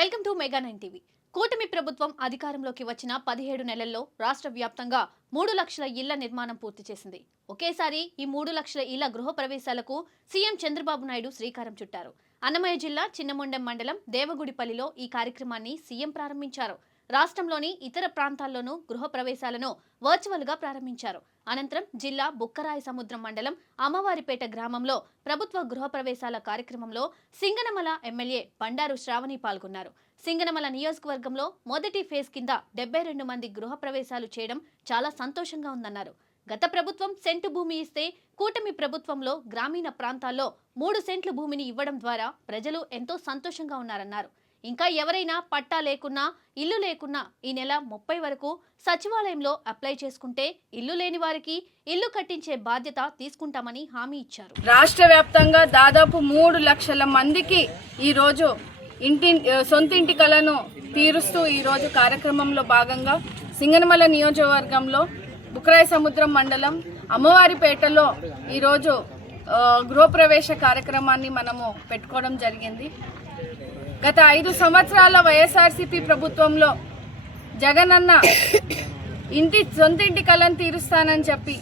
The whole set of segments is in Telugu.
Welcome to mega nine TV. కూటమి ప్రభుత్వం అధికారంలోకి వచ్చిన పదిహేడు నెలల్లో రాష్ట్ర వ్యాప్తంగా మూడు లక్షల ఇళ్ళ నిర్మాణం పూర్తి చేసింది. ఒకేసారి ఈ మూడు లక్షల ఇళ్ళ గృహ ప్రవేశాలకు సీఎం చంద్రబాబు నాయుడు శ్రీకారం చుట్టారు. అన్నమయ్య జిల్లా చిన్నముండెం మండలం దేవగుడిపల్లిలో ఈ కార్యక్రమాన్ని సీఎం ప్రారంభించారు. రాష్ట్రంలోని ఇతర ప్రాంతాల్లోనూ గృహప్రవేశాలను వర్చువల్గా వర్చువల్గా ప్రారంభించారు. అనంతరం జిల్లా బుక్కరాయ సముద్రం మండలం అమ్మవారిపేట గ్రామంలో ప్రభుత్వ గృహ ప్రవేశాల కార్యక్రమంలో సింగనమల ఎమ్మెల్యే బండారు శ్రావణి పాల్గొన్నారు. సింగనమల నియోజకవర్గంలో మొదటి ఫేజ్ కింద డెబ్బై రెండు మంది గృహ ప్రవేశాలు చేయడం చాలా సంతోషంగా ఉందన్నారు. గత ప్రభుత్వం సెంటు భూమి ఇస్తే కూటమి ప్రభుత్వంలో గ్రామీణ ప్రాంతాల్లో మూడు సెంట్లు భూమిని ఇవ్వడం ద్వారా ప్రజలు ఎంతో సంతోషంగా ఉన్నారన్నారు. ఇంకా ఎవరైనా పట్టా లేకున్నా ఇల్లు లేకున్నా ఈ నెల ముప్పై వరకు సచివాలయంలో అప్లై చేసుకుంటే ఇల్లు లేని వారికి ఇల్లు కట్టించే బాధ్యత తీసుకుంటామని హామీ ఇచ్చారు. రాష్ట్ర వ్యాప్తంగా దాదాపు మూడు లక్షల మందికి ఈరోజు ఇంటి సొంతింటి కలను తీరుస్తూ ఈరోజు కార్యక్రమంలో భాగంగా సింగనమల నియోజకవర్గంలో బుక్రాయ సముద్రం మండలం అమ్మవారిపేటలో ఈరోజు గృహప్రవేశ కార్యక్రమాన్ని మనము పెట్టుకోవడం జరిగింది. గత ఐదు సంవత్సరాల వైఎస్ఆర్సీపీ ప్రభుత్వంలో జగనన్న ఇంటి సొంతింటి కలను తీరుస్తానని చెప్పి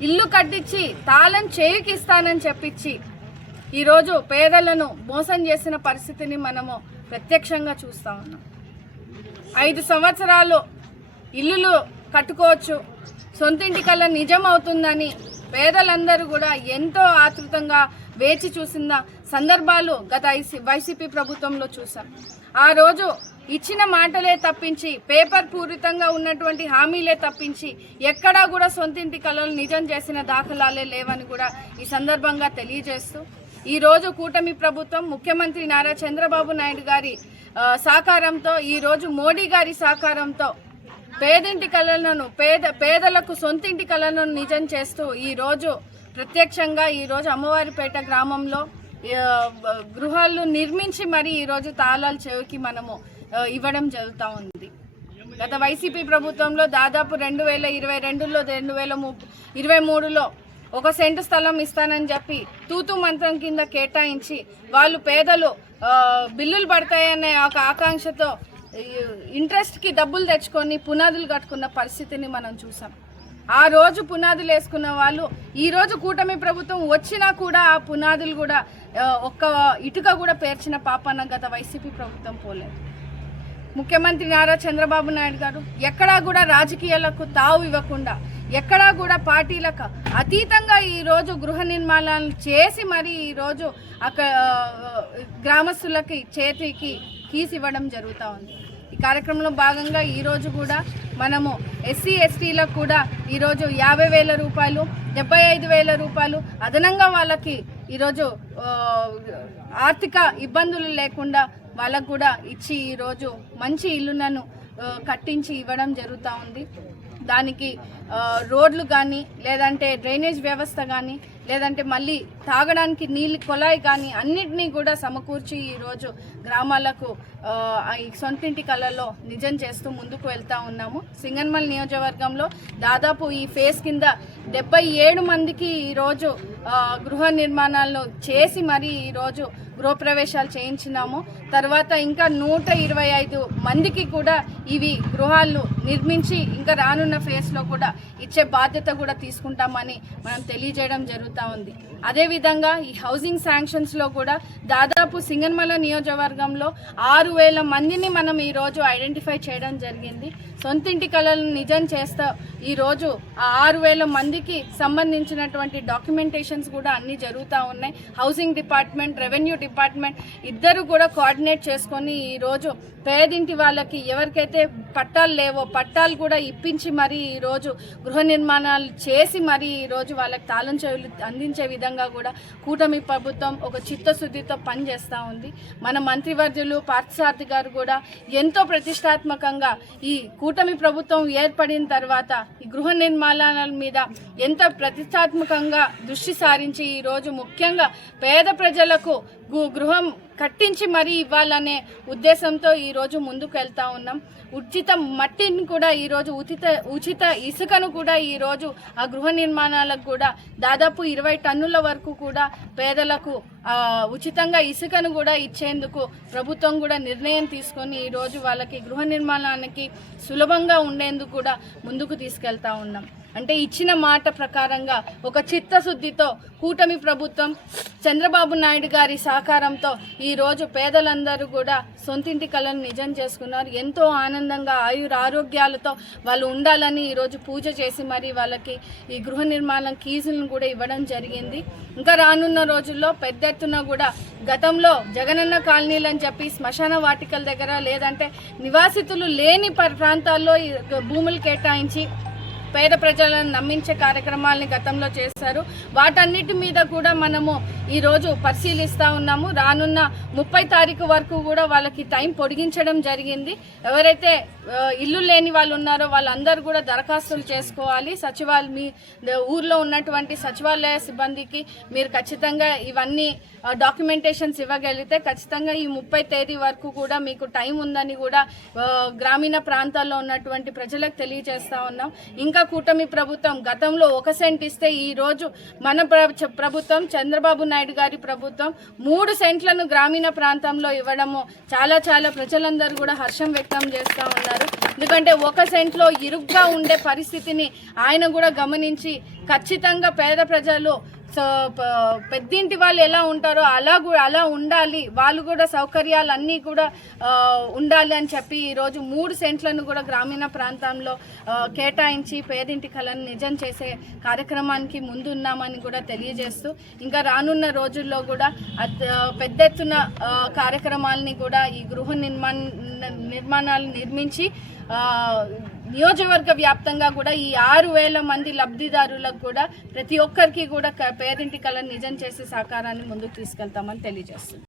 ఇల్లు కట్టించి తాళం చేయికిస్తానని చెప్పించి ఈరోజు పేదలను మోసం చేసిన పరిస్థితిని మనము ప్రత్యక్షంగా చూస్తా ఉన్నాం. ఐదు సంవత్సరాలు ఇల్లులు కట్టుకోవచ్చు సొంతింటి కళ నిజం అవుతుందని పేదలందరూ కూడా ఎంతో ఆతృతంగా వేచి చూసిన సందర్భాలు గత ఐసీ- వైసీపీ ప్రభుత్వంలో చూసాం ఆ రోజు ఇచ్చిన మాటలే తప్పించి పేపర్ పూరితంగా ఉన్నటువంటి హామీలే తప్పించి ఎక్కడా కూడా సొంతింటి కళలు నిజం చేసిన దాఖలాలే లేవని కూడా ఈ సందర్భంగా తెలియజేస్తూ ఈ రోజు కూటమి ప్రభుత్వం ముఖ్యమంత్రి నారా చంద్రబాబు నాయుడు గారి సహకారంతో ఈరోజు మోడీ గారి సహకారంతో పేదింటి కళలను పేద పేదలకు సొంతింటి కళలను నిజం చేస్తూ ఈరోజు ప్రత్యక్షంగా ఈరోజు అమ్మవారిపేట గ్రామంలో గృహాలు నిర్మించి మరి ఈరోజు తాళాలు చెవికి మనము ఇవ్వడం జరుగుతూ ఉంది. గత వైసీపీ ప్రభుత్వంలో దాదాపు రెండు వేల ఇరవై రెండులో రెండు వేల ము ఇరవై మూడులో ఒక సెంటు స్థలం ఇస్తానని చెప్పి తూతు మంత్రం కింద కేటాయించి వాళ్ళు పేదలు బిల్లులు పడతాయనే ఒక ఆకాంక్షతో ఇంట్రెస్ట్కి డబ్బులు తెచ్చుకొని పునాదులు కట్టుకున్న పరిస్థితిని మనం చూసాం. ఆ రోజు పునాదులు వేసుకున్న వాళ్ళు ఈ రోజు కూటమి ప్రభుత్వం వచ్చినా కూడా ఆ పునాదులు కూడా ఒక్క ఇటుక కూడా పేర్చిన పాపన్న గత వైసీపీ ప్రభుత్వం పోలేదు. ముఖ్యమంత్రి నారా చంద్రబాబు నాయుడు గారు ఎక్కడా కూడా రాజకీయాలకు తావు ఇవ్వకుండా ఎక్కడా కూడా పార్టీలకు అతీతంగా ఈరోజు గృహ నిర్మాణాలు చేసి మరి ఈరోజు అక్కడ గ్రామస్తులకి చేతికి కీసి ఇవ్వడం జరుగుతూ ఉంది. ఈ కార్యక్రమంలో భాగంగా ఈరోజు కూడా మనము ఎస్సీ ఎస్టీలకు కూడా ఈరోజు యాభై వేల రూపాయలు డెబ్బై ఐదు వేల రూపాయలు అదనంగా వాళ్ళకి ఈరోజు ఆర్థిక ఇబ్బందులు లేకుండా వాళ్ళకు కూడా ఇచ్చి ఈరోజు మంచి ఇల్లులను కట్టించి ఇవ్వడం జరుగుతూ ఉంది. దానికి రోడ్లు కానీ లేదంటే డ్రైనేజ్ వ్యవస్థ కానీ లేదంటే మళ్ళీ తాగడానికి నీళ్ళు కొలాయి కానీ అన్నిటినీ కూడా సమకూర్చి ఈరోజు గ్రామాలకు ఈ సొంతింటి కళల్లో నిజం చేస్తూ ముందుకు వెళ్తా ఉన్నాము. సింగన్మల్ నియోజకవర్గంలో దాదాపు ఈ ఫేస్ కింద డెబ్బై ఏడు మందికి ఈరోజు గృహ నిర్మాణాలను చేసి మరి ఈరోజు గృహప్రవేశాలు చేయించినాము. తర్వాత ఇంకా నూట ఇరవై ఐదు మందికి కూడా ఇవి గృహాలు నిర్మించి ఇంకా రానున్న ఫేస్లో కూడా ఇచ్చే బాధ్యత కూడా తీసుకుంటామని మనం తెలియజేయడం జరుగుతూ ఉంది. అదేవిధంగా ఈ హౌసింగ్ శాంక్షన్స్లో కూడా దాదాపు సింగన్మల నియోజకవర్గంలో ఆరు వేల మందిని మనం ఈరోజు ఐడెంటిఫై చేయడం జరిగింది. సొంతింటి కళలను నిజం చేస్తా ఈరోజు ఆ ఆరు వేల మందికి సంబంధించినటువంటి డాక్యుమెంటేషన్స్ కూడా అన్నీ జరుగుతూ ఉన్నాయి. హౌసింగ్ డిపార్ట్మెంట్ రెవెన్యూ డిపార్ట్మెంట్ ఇద్దరు కూడా కోఆర్డినేట్ చేసుకొని ఈరోజు పేదింటి వాళ్ళకి ఎవరికైతే పట్టాలు లేవో పట్టాలు కూడా ఇప్పించి మరి ఈరోజు గృహ నిర్మాణాలు చేసి మరి ఈరోజు వాళ్ళకి తాళం చెవులు అందించే విధంగా కూడా కూటమి ప్రభుత్వం ఒక చిత్తశుద్ధితో పనిచేస్తూ ఉంది. మన మంత్రివర్యులు పార్థసారథి గారు కూడా ఎంతో ప్రతిష్టాత్మకంగా ఈ కూటమి ప్రభుత్వం ఏర్పడిన తర్వాత ఈ గృహ నిర్మాణాల మీద ఎంత ప్రతిష్టాత్మకంగా దృష్టి సారించి ఈరోజు ముఖ్యంగా పేద ప్రజలకు గృహం కట్టించి మరీ ఇవ్వాలనే ఉద్దేశంతో ఈరోజు ముందుకు వెళ్తా ఉన్నాం. ఉచిత మట్టిని కూడా ఈరోజు ఉచిత ఉచిత ఇసుకను కూడా ఈరోజు ఆ గృహ నిర్మాణాలకు కూడా దాదాపు ఇరవై టన్నుల వరకు కూడా పేదలకు ఉచితంగా ఇసుకను కూడా ఇచ్చేందుకు ప్రభుత్వం కూడా నిర్ణయం తీసుకొని ఈరోజు వాళ్ళకి గృహ నిర్మాణానికి సులభంగా ఉండేందుకు కూడా ముందుకు తీసుకెళ్తా ఉన్నాం. అంటే ఇచ్చిన మాట ప్రకారంగా ఒక చిత్తశుద్ధితో కూటమి ప్రభుత్వం చంద్రబాబు నాయుడు గారి సహకారంతో ఈరోజు పేదలందరూ కూడా సొంతింటి కళను నిజం చేసుకున్నారు. ఎంతో ఆనందంగా ఆయుర ఆరోగ్యాలతో వాళ్ళు ఉండాలని ఈరోజు పూజ చేసి మరి వాళ్ళకి ఈ గృహ నిర్మాణం కీజులను కూడా ఇవ్వడం జరిగింది. ఇంకా రానున్న రోజుల్లో పెద్ద ఎత్తున కూడా గతంలో జగనన్న కాలనీలు అని చెప్పి శ్మశాన వాటికల దగ్గర లేదంటే నివాసితులు లేని ప- ప్రాంతాల్లో భూములు కేటాయించి పేద ప్రజలను నమ్మించే కార్యక్రమాలని గతంలో చేశారు. వాటన్నిటి మీద కూడా మనము ఈరోజు పరిశీలిస్తూ ఉన్నాము. రానున్న ముప్పై తారీఖు వరకు కూడా వాళ్ళకి టైం పొడిగించడం జరిగింది. ఎవరైతే ఇల్లు లేని వాళ్ళు ఉన్నారో వాళ్ళందరూ కూడా దరఖాస్తులు చేసుకోవాలి. సచివాలయ మీ ఊర్లో ఉన్నటువంటి సచివాలయ సిబ్బందికి మీరు ఖచ్చితంగా ఇవన్నీ డాక్యుమెంటేషన్స్ ఇవ్వగలిగితే ఖచ్చితంగా ఈ ముప్పై తేదీ వరకు కూడా మీకు టైం ఉందని కూడా గ్రామీణ ప్రాంతాల్లో ఉన్నటువంటి ప్రజలకు తెలియజేస్తూ ఉన్నాం. ఇంకా కూటమి ప్రభుత్వం గతంలో ఒక సెంట్ ఇస్తే ఈరోజు మన ప్ర- చ- ప్రభుత్వం చంద్రబాబు నాయుడు నాయుడు గారి ప్రభుత్వం మూడు సెంట్లను గ్రామీణ ప్రాంతంలో ఇవ్వడము. చాలా చాలా ప్రజలందరూ కూడా హర్షం వ్యక్తం చేస్తూ ఉన్నారు. ఎందుకంటే ఒక సెంట్లో ఇరుగ్గా ఉండే పరిస్థితిని ఆయన కూడా గమనించి ఖచ్చితంగా పేద ప్రజలు సో పెద్దింటి వాళ్ళు ఎలా ఉంటారో అలా కూడా అలా ఉండాలి. వాళ్ళు కూడా సౌకర్యాలు అన్నీ కూడా ఉండాలి అని చెప్పి ఈరోజు మూడు సెంట్లను కూడా గ్రామీణ ప్రాంతంలో కేటాయించి పేదింటి కళను నిజం చేసే కార్యక్రమానికి ముందున్నామని కూడా తెలియజేస్తూ ఇంకా రానున్న రోజుల్లో కూడా పెద్ద ఎత్తున కార్యక్రమాలని కూడా ఈ గృహ నిర్మాణ నిర్మాణాలు నిర్మించి నియోజకవర్గ వ్యాప్తంగా కూడా ఈ ఆరు వేల మంది లబ్ధిదారులకు కూడా ప్రతి ఒక్కరికి కూడా క- పేదింటి కళను నిజం చేసే సహకారాన్ని ముందుకు తీసుకెళ్తామని తెలియజేస్తుంది.